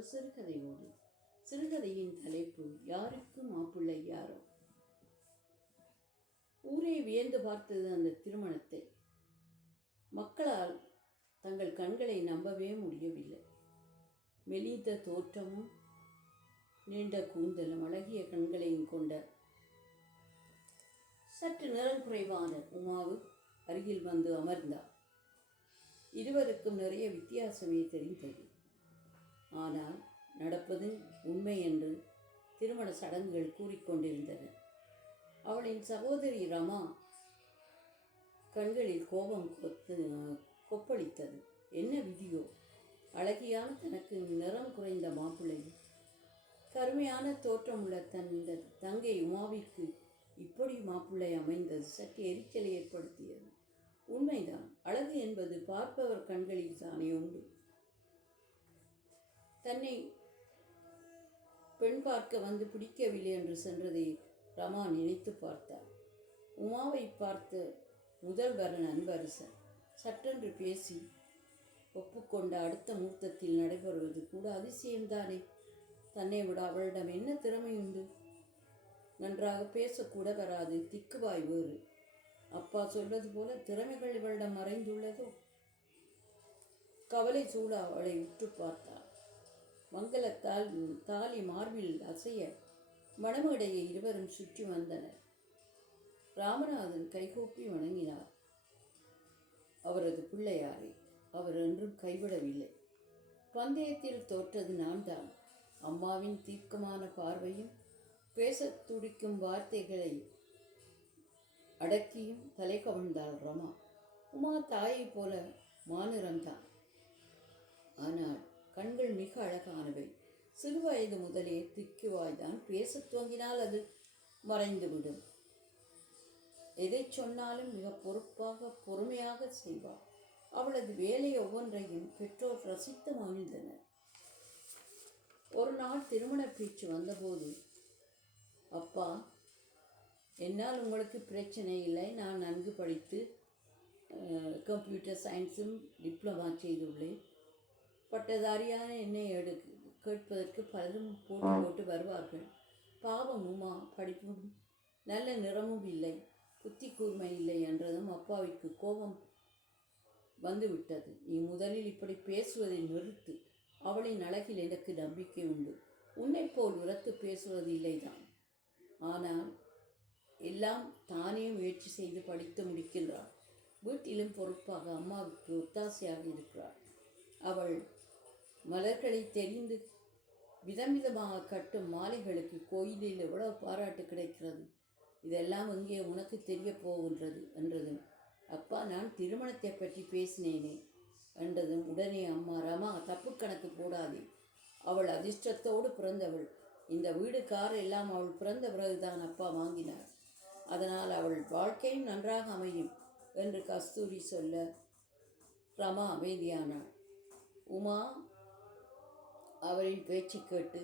ஒரு சிறுகதையோடு. சிறுகதையின் தலைப்பு யாருக்கு மாப்பிள்ளை யாரோ. ஊரே வியந்து பார்த்தது அந்த திருமணத்தை. மக்களால் தங்கள் கண்களை நம்பவே முடியவில்லை. மெலிந்த தோற்றமும் நீண்ட கூந்தலும் அழகிய கண்களையும் கொண்ட சற்று நிறம் குறைவான உமாவு அருகில் வந்து அமர்ந்தார். இருவருக்கும் நிறைய வித்தியாசமே தெரிந்தது. ஆனால் நடப்பது உண்மை என்று திருமண சடங்குகள் கூறிக்கொண்டிருந்தன. அவளின் சகோதரி ரமா கண்களில் கோபம் கொப்பளித்தது. என்ன விதியோ, அழகியான தனக்கு நிறம் குறைந்த மாப்பிள்ளை கருமையான தோற்றமுள்ள தன் தங்கை உமாவிற்கு இப்படி மாப்பிள்ளை அமைந்தது சற்று எரிச்சலை ஏற்படுத்தியது. உண்மைதான், அழகு என்பது பார்ப்பவர் கண்களில் தானே உண்டு. தன்னை பெண் பார்க்க வந்து பிடிக்கவில்லை என்று சென்றதை ரமா நினைத்து பார்த்தார். உமாவை பார்த்த முதல் வரன் அன்பரசன் சற்றென்று பேசி ஒப்புக்கொண்ட அடுத்த முகூர்த்தத்தில் நடைபெறுவது கூட அதிசயம்தானே. தன்னை விட அவளிடம் என்ன திறமை உண்டு? நன்றாக பேசக்கூட வராது, திக்குவாய் வேறு. அப்பா சொல்வது போல திறமைகள் இவளிடம் மறைந்துள்ளதோ? கவலை சூழ அவளை உற்று பார்த்தாள். மங்களத்தால் தாலி மார்பில் அசைய மணமேடையை இருவரும் சுற்றி வந்தனர். ராமநாதன் கைகூப்பி வணங்கினார். அவரது பிள்ளையாரை அவர் என்றும் கைவிடவில்லை. பந்தயத்தில் தோற்றது நான் தான். அம்மாவின் தீர்க்கமான பார்வையும் பேச துடிக்கும் வார்த்தைகளை அடக்கியும் தலை கவிழ்ந்தாள் ரமா. உமா தாயை போல மாநிறம்தான், ஆனால் கண்கள் மிக அழகானவை. சிறுவயது முதலே திக்குவாய்தான். பேச துவங்கினால் அது மறைந்துவிடும். எதை சொன்னாலும் மிக பொறுமையாக செய்வார். அவளது வேலை ஒவ்வொன்றையும் பெற்றோர் ரசித்து மகிழ்ந்தனர். ஒரு நாள் திருமண பேச்சு வந்தபோது, அப்பா, என்னால் உங்களுக்கு பிரச்சனை இல்லை. நான் நன்கு படித்து கம்ப்யூட்டர் சயின்ஸும் டிப்ளமா செய்துள்ளேன். பட்டதாரியான என்னை கேட்பதற்கு பலரும் போட்டு வருவார்கள். பாவம் உமா, படிப்பும் நல்ல நிறமும் இல்லை, புத்தி கூர்மை இல்லை என்றதும் அப்பாவிற்கு கோபம் வந்துவிட்டது. நீ முதலில் இப்படி பேசுவதை நிறுத்து. அவளின் அழகில் எனக்கு நம்பிக்கை உண்டு. உன்னை போல் உரத்து பேசுவது இல்லைதான். ஆனால் எல்லாம் தானே முயற்சி செய்து படித்து முடிக்கின்றாள். வீட்டிலும் பொறுப்பாக அம்மாவுக்கு ஒத்தாசையாக இருக்கிறாள். அவள் மலர்களை தெரிந்து விதவிதமாக கட்டும் மாலைகளுக்கு கோயிலில் எவ்வளவு பாராட்டு கிடைக்கிறது. இதெல்லாம் இங்கே உனக்கு தெரிய போகின்றது என்றதும், அப்பா, நான் திருமணத்தை பற்றி பேசினேனே என்றதும் உடனே அம்மா, ரமா, தப்பு கணக்கு போடாதே. அவள் அதிர்ஷ்டத்தோடு பிறந்தவள். இந்த வீடு கார் எல்லாம் அவள் பிறந்த பிறகுதான் அப்பா வாங்கினார். அதனால் அவள் வாழ்க்கையும் நன்றாக அமையும் என்று கஸ்தூரி சொல்ல ரமா அமைதியானாள். உமா அவரின் பேச்சை கேட்டு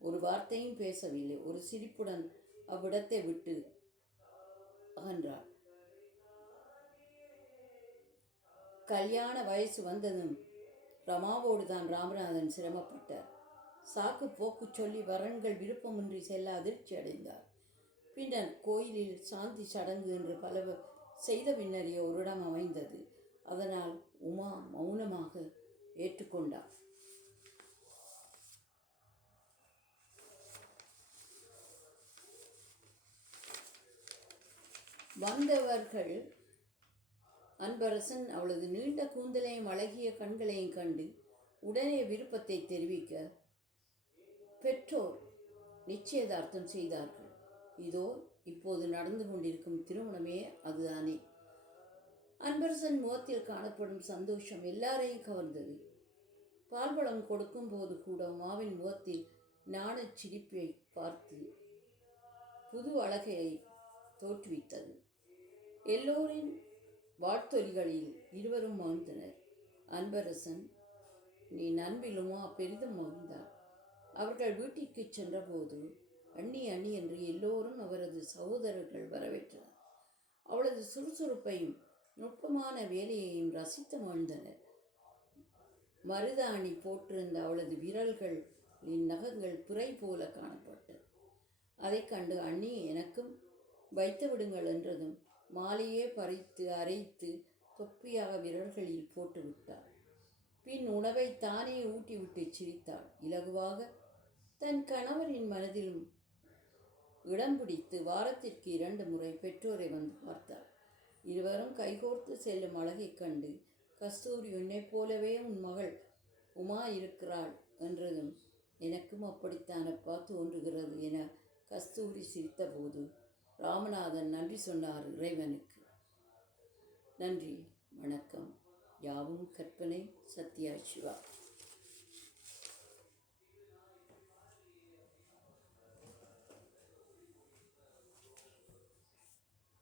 ஒரு வார்த்தையும் பேசவில்லை. ஒரு சிரிப்புடன் அவ்விடத்தை விட்டு அகன்றாள். கல்யாண வயசு வந்ததும் ரமாவோடு தான் ராமநாதன் சிரமப்பட்டார். சாக்கு போக்கு சொல்லி வரன்கள் விருப்பமின்றி செல்ல அதிர்ச்சி அடைந்தார். பின்னர் கோயிலில் சாந்தி சடங்கு என்று பல செய்த பின்னரே ஒரு இடம் அமைந்தது. அதனால் உமா மௌனமாக ஏற்றுக்கொண்டார். வந்தவர்கள் அன்பரசன் அவளது நீண்ட கூந்தலையும் அழகிய கண்களையும் கண்டு உடனே விருப்பத்தை தெரிவிக்க பெற்றோர் நிச்சயதார்த்தம் செய்தார்கள். இதோ இப்போது நடந்து கொண்டிருக்கும் திருமணமே அதுதானே. அன்பரசன் முகத்தில் காணப்படும் சந்தோஷம் எல்லாரையும் கவர்ந்தது. பால்பழம் கொடுக்கும் போது கூட உமாவின் முகத்தில் நாணச் சிரிப்பை பார்த்து புது அழகை தோற்றுவித்தது. எல்லோரின் வாழ்த்தொலிகளில் இருவரும் மகிழ்ந்தனர். அன்பரசன் நீ நண்பில் உமா பெரிதும் மகிழ்ந்தார். அவர்கள் வீட்டிற்கு சென்றபோது அண்ணி என்று எல்லோரும் அவரது சகோதரர்கள் வரவேற்றனர். அவளது சுறுசுறுப்பையும் நுட்பமான வேலையையும் ரசித்து மகிழ்ந்தனர். மருதாணி போட்டிருந்த அவளது விரல்களின் நகங்கள் பிறை போல காணப்பட்டது. அதை கண்டு அண்ணி எனக்கும் வைத்து விடுங்கள் என்றதும் மாலையே பறித்து அரைத்து தொப்பியாக விரல்களில் போட்டு விட்டாள். பின் உணவை தானே ஊட்டிவிட்டு சிரித்தாள். இலகுவாக தன் கணவரின் மனதிலும் இடம் பிடித்து வாரத்திற்கு 2 முறை பெற்றோரை வந்து பார்த்தாள். இருவரும் கைகோர்த்து செல்லும் அழகைக் கண்டு கஸ்தூரி உன்னைப் போலவே உன் மகள் உமா இருக்கிறாள் என்றதும் எனக்கும் அப்படித்தானப்பா தோன்றுகிறது என கஸ்தூரி சிரித்தபோது ராமநாதன் நன்றி சொன்னார் இறைவனுக்கு. நன்றி, வணக்கம். யாவும் கற்பனை. சத்யா சிவா.